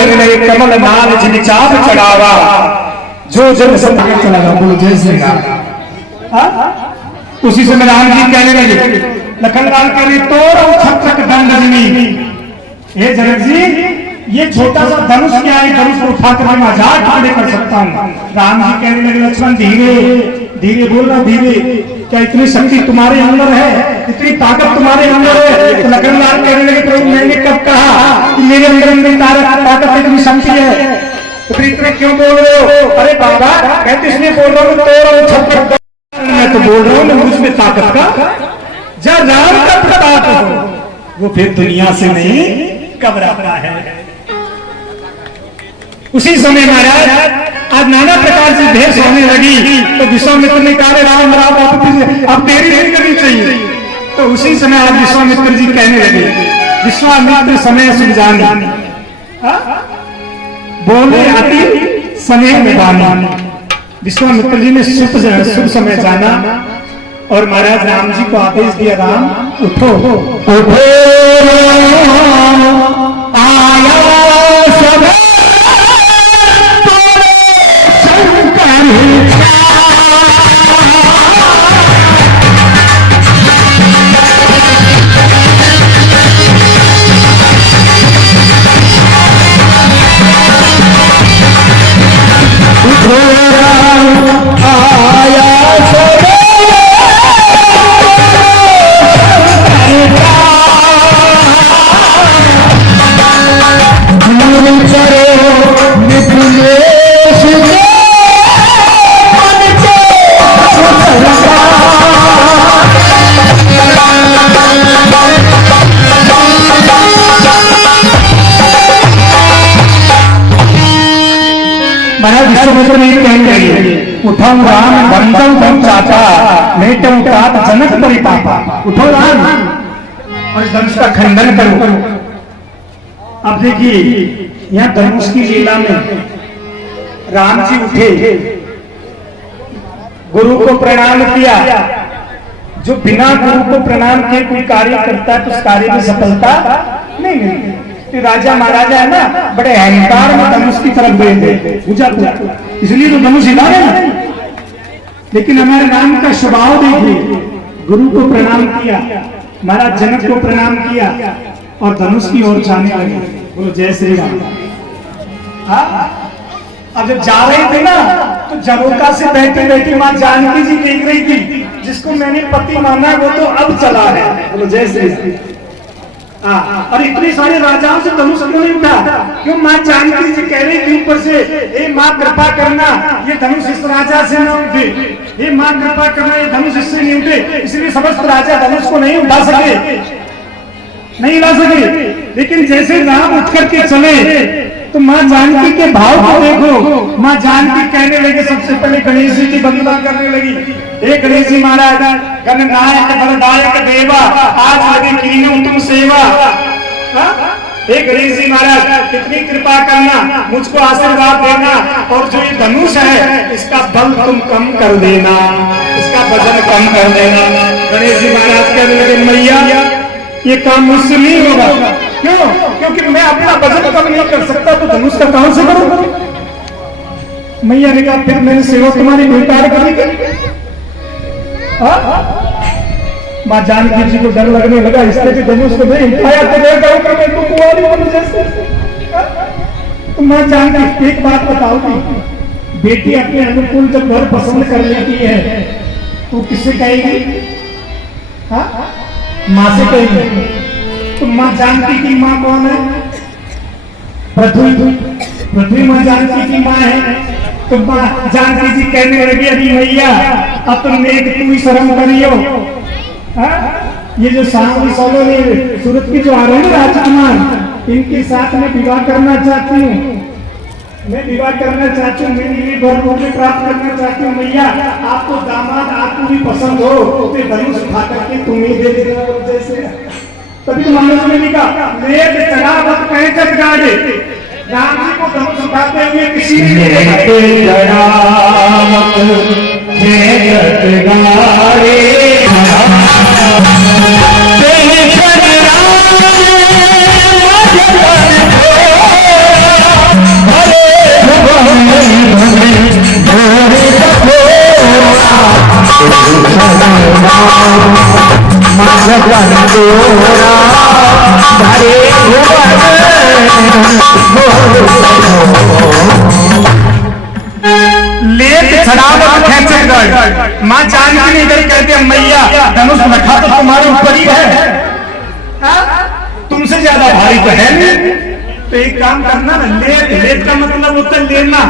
कहने लगे कमल नाल जिन चाप चढ़ावा जो जन सब चला बोलो जय श्री राम। उसी समय राम जी कहने लगे, लखनलाल कह रहे तोड़ छत्रक दंड जनी, हे जनक जी ये छोटा सा धनुष क्या है, धनुष को उठाकर मैं 1000 टुकड़े कर सकता हूँ। राम जी कहने लगे लक्ष्मण धीरे धीरे बोलना, धीरे, क्या इतनी शक्ति तुम्हारे अंदर है, इतनी ताकत तुम्हारे अंदर है? तो लखनलाल कहने लगे प्रभु मैंने कब कहा कि मेरे अंदर ताकत इतनी शक्ति है, तो फिर इतने क्यों बोल रहे हो? अरे बाबा कहते इसलिए बोल रहा हूँ तोड़ छत्रक, मैं तो बोल रहा हूँ मुझमें ताकत का जब राम का प्रताप हो वो फिर दुनिया से नहीं घबराता है। उसी समय महाराज आज नाना प्रकार से भेष होने लगी, तो विश्वामित्र ने कहा राम राम अब देरी नहीं करनी चाहिए। तो उसी समय आज विश्वामित्र जी कहने लगे, विश्वामित्र समय सुजानी बोले अति समय में बानी। विश्वामित्र जी ने शुभ समय जाना और महाराज राम जी को आदेश दिया, राम उठो उठो आया सब उठो राम बंदम बन चाचा मेटम तात जनक परितापा। उठो राम और इस धनुष का खंडन करो। अब देखिए यहाँ धनुष की लीला में राम जी उठे, गुरु को प्रणाम किया। जो बिना गुरु को प्रणाम किए कोई कार्य करता है तो उस कार्य में सफलता नहीं मिलती। तो राजा महाराजा है ना, बड़े अहंकार में धनुष की तरफ गए थे, इसलिए तो धनुष हिला है ना। लेकिन हमारे राम का स्वभाव देखिए, गुरु को प्रणाम किया, महाराज जनक को प्रणाम किया और धनुष की ओर जाने लगे। बोलो जय श्री राम। अब जब जा रहे थे ना तो जरोका से बैठी बैठी मां जानकी जी देख रही थी, जिसको मैंने पति माना वो तो अब चला है। बोलो जय श्री राम। और इतने सारे राजाओं से धनुष क्यों नहीं उठा? क्यों? मां जानकी जी कह रही थी ऊपर से, हे मां कृपा करना ये धनुष इस राजा से न उठे, हे मां कृपा करना ये धनुष इससे नहीं उठे। इसलिए समस्त राजा धनुष को नहीं उठा सके, नहीं ला सके। लेकिन जैसे राम उठ करके चले तो मां जानकी के भाव को देखो। मां जानकी कहने लगे, सबसे पहले गणेश जी की वंदना करने लगी। हे गणेश जी महाराज गणनायक वरदायक देवा आज लगे कीनू तुम सेवा। हे गणेश जी महाराज कितनी कृपा करना, मुझको आशीर्वाद देना और जो ये धनुष है इसका बल तुम कम कर देना, इसका वजन कम कर देना। गणेश जी महाराज कहने लगे मैया ये काम मुझसे नहीं होगा। क्यों? क्योंकि मैं अपना वजन कम नहीं कर सकता, तो धनुष का कहां से करूं? मैया ने कहा फिर मैंने सेवा तुम्हारी बेकार करी। मां जानकी जी को डर लगने लगा, इसलिए भी धनुष को नहीं उठाया तो मैं कहूंगा मैं तो कुंवारी हूं जैसे। तो मां जानकी एक बात बताऊंगी, बेटी अपने अनुकूल जब घर पसंद कर लेती है तो किससे कहेगी? मां से कहेगी। तो मां जानकी की मां कौन है? पृथ्वी। पृथ्वी मां जानकी की मां है। तो मां जानकी जी कहने लगी अरे मैया अब तुम एक तू ही शर्म करियो। ये जो सांवली सोलोनी सूरत की जो आ रहे हैं ना राजकुमार, इनके साथ में विवाह करना चाहती हूँ, मैं विवाह करना चाहती हूँ, मेरी लिए भरपूर प्राप्त करना चाहती हूँ। मैया आपको दामाद आपको भी पसंद हो तो धनुष उठा करके तुम्हें दे देना। जैसे तभी तो मानस में लिखा लेट चढ़ा वक्त कहकर गाड़े, राम जी को धनुष उठाते हुए किसी ने चढ़ा वक्त कहकर गाड़े। लेत छड़ावत खेचरगढ़ माँ जानकी ने इधर कहते मैया धनुष रखा तो तुम्हारे ऊपर ही है, तुमसे ज्यादा भारी तो है नहीं। तो एक काम करना ना, लेत लेत का मतलब होता है लेना,